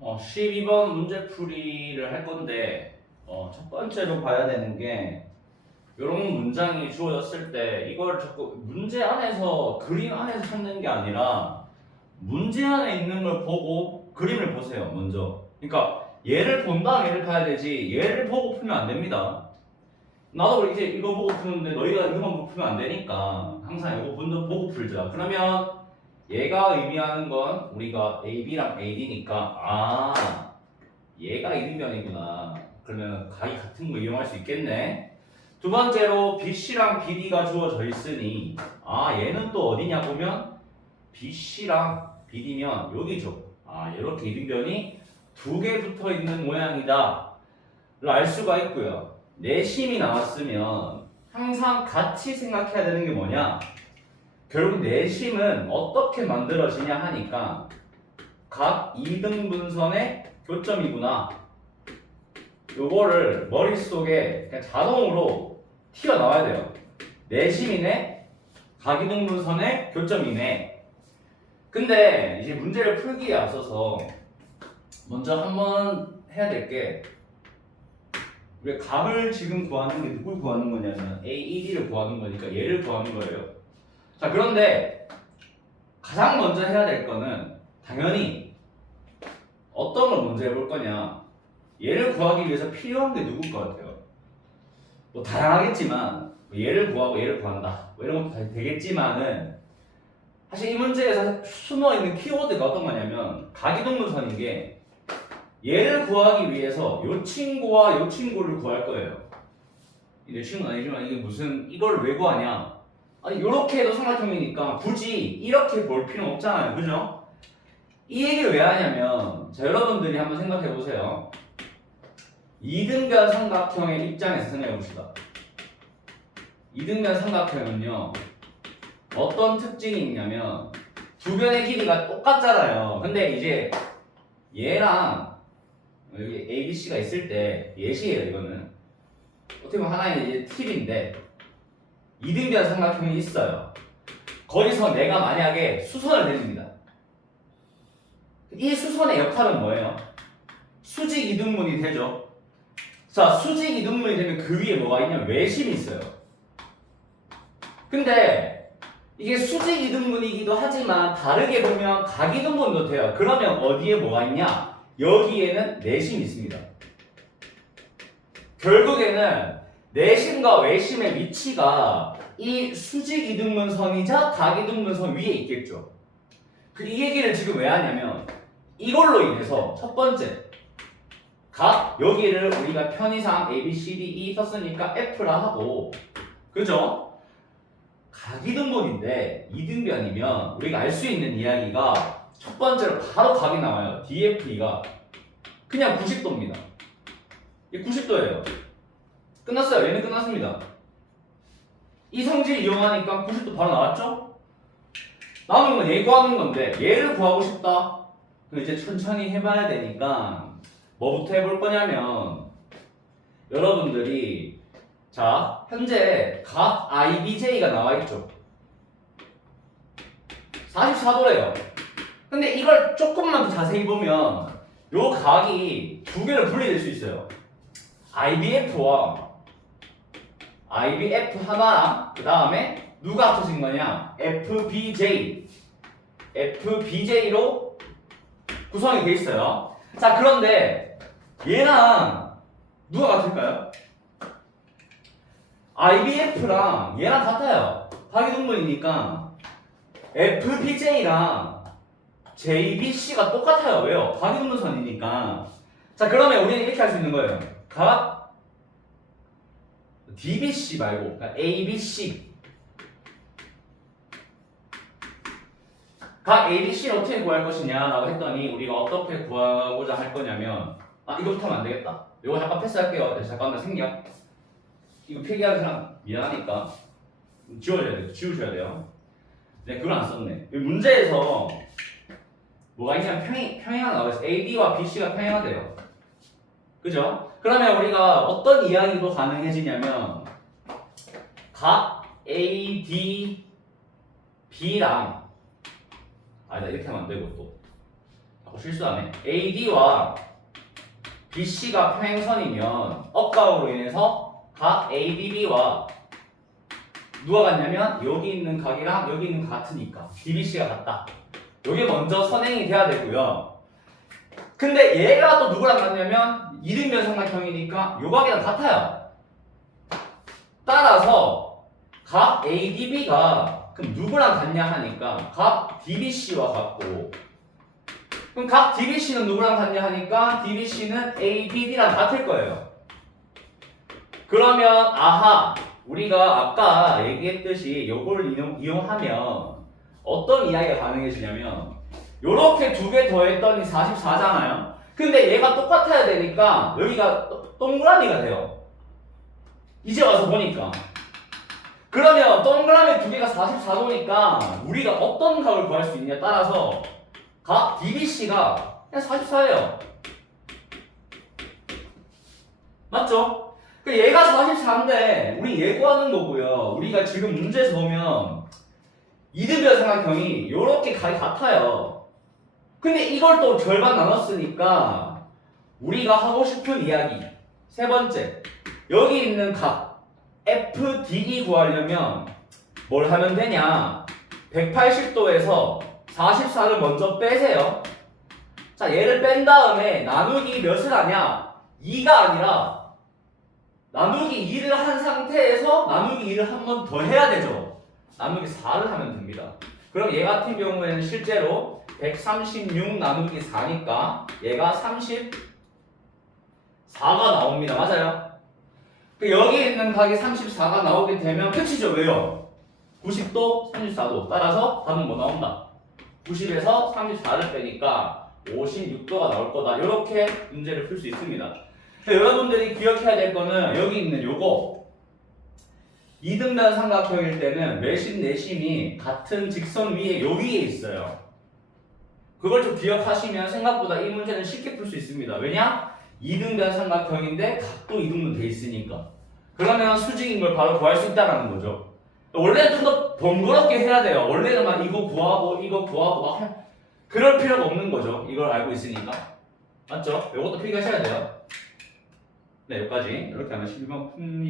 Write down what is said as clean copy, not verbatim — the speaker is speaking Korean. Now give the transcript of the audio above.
12번 문제풀이를 할 건데, 첫 번째로 봐야 되는 게, 이런 문장이 주어졌을 때, 이걸 자꾸 문제 안에서, 그림 안에서 찾는 게 아니라, 문제 안에 있는 걸 보고 그림을 보세요, 먼저. 그러니까, 얘를 본 다음 얘를 봐야 되지, 얘를 보고 풀면 안 됩니다. 나도 이제 이거 보고 푸는데, 너희가 이거만 보고 풀면 안 되니까, 항상 이거 보고 풀자. 그러면, 얘가 의미하는 건 우리가 AB랑 AD니까 얘가 이등변이구나. 그러면 각이 같은 거 이용할 수 있겠네. 두 번째로 BC랑 BD가 주어져 있으니 얘는 또 어디냐 보면 BC랑 BD면 여기죠. 이렇게 이등변이 두 개 붙어 있는 모양이다 를 알 수가 있고요. 내심이 나왔으면 항상 같이 생각해야 되는 게 뭐냐, 결국 내심은 어떻게 만들어지냐 하니까 각 2등분선의 교점이구나. 요거를 머릿속에 그냥 자동으로 튀어나와야 돼요. 내심이네, 각 2등분선의 교점이네. 근데 이제 문제를 풀기에 앞서서 먼저 한번 해야 될 게, 우리가 각을 지금 구하는 게 누굴 구하는 거냐면 AED를 구하는 거니까 얘를 구하는 거예요. 자, 그런데 가장 먼저 해야 될 거는 당연히 어떤 걸 먼저 해볼 거냐, 얘를 구하기 위해서 필요한 게 누굴 것 같아요? 뭐 다양하겠지만 얘를 구하고 얘를 구한다 이런 것도 다 되겠지만은, 사실 이 문제에서 숨어있는 키워드가 어떤 거냐면 각이동분선인 게, 얘를 구하기 위해서 요 친구와 요 친구를 구할 거예요. 내 친구는 아니지만 이게 무슨, 이걸 왜 구하냐, 요렇게 해도 삼각형이니까 굳이 이렇게 볼 필요는 없잖아요. 그죠? 이 얘기를 왜 하냐면, 자, 여러분들이 한번 생각해 보세요. 이등변 삼각형의 입장에서 생각해 봅시다. 이등변 삼각형은요, 어떤 특징이 있냐면 두 변의 길이가 똑같잖아요. 근데 이제 얘랑 여기 ABC가 있을 때 예시예요. 이거는 어떻게 보면 하나의 이제 팁인데, 이등변 삼각형이 있어요. 거기서 내가 만약에 수선을 내립니다. 이 수선의 역할은 뭐예요? 수직 이등분이 되죠. 자, 수직 이등분이 되면 그 위에 뭐가 있냐면 외심이 있어요. 근데 이게 수직 이등분이기도 하지만 다르게 보면 각 이등분도 돼요. 그러면 어디에 뭐가 있냐? 여기에는 내심이 있습니다. 결국에는 내심과 외심의 위치가 이 수직 이등분선이자 각 이등분선 위에 있겠죠. 이 얘기를 지금 왜 하냐면, 이걸로 인해서 첫 번째, 각 여기를 우리가 편의상 A, B, C, D, E 썼으니까 F라 하고, 그죠? 각 이등분인데 이등변이면 우리가 알 수 있는 이야기가 첫 번째로 바로 각이 나와요. DFE가 그냥 90도입니다. 이게 90도예요. 끝났어요. 얘는 끝났습니다. 이 성질 이용하니까 90도 바로 나왔죠? 남은 건 얘 구하는 건데, 얘를 구하고 싶다. 그럼 이제 천천히 해봐야 되니까 뭐부터 해볼 거냐면, 여러분들이 자, 현재 각 IBJ가 나와 있죠. 44도래요. 근데 이걸 조금만 더 자세히 보면 요 각이 두 개로 분리될 수 있어요. IBF와 IBF 하나랑 그 다음에 누가 합쳐진 거냐? FBJ. FBJ로 구성이 돼 있어요. 자, 그런데 얘랑 누가 같을까요? IBF랑 얘랑 같아요. 각이동분이니까 FBJ랑 JBC가 똑같아요. 왜요? 각이동분선이니까. 자, 그러면 우리는 이렇게 할 수 있는 거예요. 각 DBC 말고 그러니까 ABC. 각 ABC를 어떻게 구할 것이냐라고 했더니, 우리가 어떻게 구하고자 할 거냐면, 이거부터 하면 안 되겠다. 이거 잠깐 패스할게요. 잠깐만 생겨. 이거 필기하는 사람 미안하니까 지워줘야 돼요. 지우셔야 돼요. 네, 그걸 안 썼네. 이 문제에서 뭐가 있냐면 평행하가 나와있어요. AD와 BC가 평행하대요. 그죠? 그러면 우리가 어떤 이야기도 가능해지냐면, 각 AD, B랑 아니다, 이렇게 하면 안 되고 또 실수하네. AD와 BC가 평행선이면 억각으로 인해서 각 ADB와 누가 같냐면 여기 있는 각이랑 여기 있는 각 같으니까 DBC가 같다. 여기 먼저 선행이 돼야 되고요. 근데 얘가 또 누구랑 같냐면 이등변 삼각형이니까 요 각이랑 같아요. 따라서 각 ADB가 그럼 누구랑 같냐 하니까 각 DBC와 같고, 그럼 각 DBC는 누구랑 같냐 하니까 DBC는 ABD랑 같을 거예요. 그러면 아하, 우리가 아까 얘기했듯이 요걸 이용하면 어떤 이야기가 가능해지냐면 요렇게 두 개 더했더니 44잖아요. 근데 얘가 똑같아야 되니까 여기가 동그라미가 돼요. 이제 와서 보니까. 그러면 동그라미 두 개가 44도니까 우리가 어떤 각을 구할 수 있냐에 따라서 각 DBC가 그냥 44예요. 맞죠? 얘가 44인데 우리 얘 구하는 거고요. 우리가 지금 문제에서 보면 이등변 삼각형이 이렇게 각이 같아요. 근데 이걸 또 절반 나눴으니까 우리가 하고 싶은 이야기 세 번째, 여기 있는 각 FDE 구하려면 뭘 하면 되냐? 180도에서 44를 먼저 빼세요. 자, 얘를 뺀 다음에 나누기 몇을 하냐? 2가 아니라 나누기 2를 한 상태에서 나누기 2를 한 번 더 해야 되죠. 나누기 4를 하면 됩니다. 그럼 얘 같은 경우에는 실제로 136 나누기 4니까 얘가 34가 나옵니다. 맞아요? 여기 있는 각이 34가 나오게 되면 끝이죠. 왜요? 90도, 34도. 따라서 답은 뭐 나온다? 90에서 34를 빼니까 56도가 나올 거다. 이렇게 문제를 풀 수 있습니다. 여러분들이 기억해야 될 거는 여기 있는 요거 이등변 삼각형일 때는 외심 내심이 같은 직선 위에 요 위에 있어요. 그걸 좀 기억하시면 생각보다 이 문제는 쉽게 풀 수 있습니다. 왜냐? 이등변 삼각형인데 각도 이등분 돼 있으니까. 그러면 수직인 걸 바로 구할 수 있다는 거죠. 원래는 좀 더 번거롭게 해야 돼요. 원래는 막 이거 구하고 막 그럴 필요가 없는 거죠. 이걸 알고 있으니까. 맞죠? 이것도 필기하셔야 돼요. 네, 여기까지 이렇게 하면 11번 풉니다.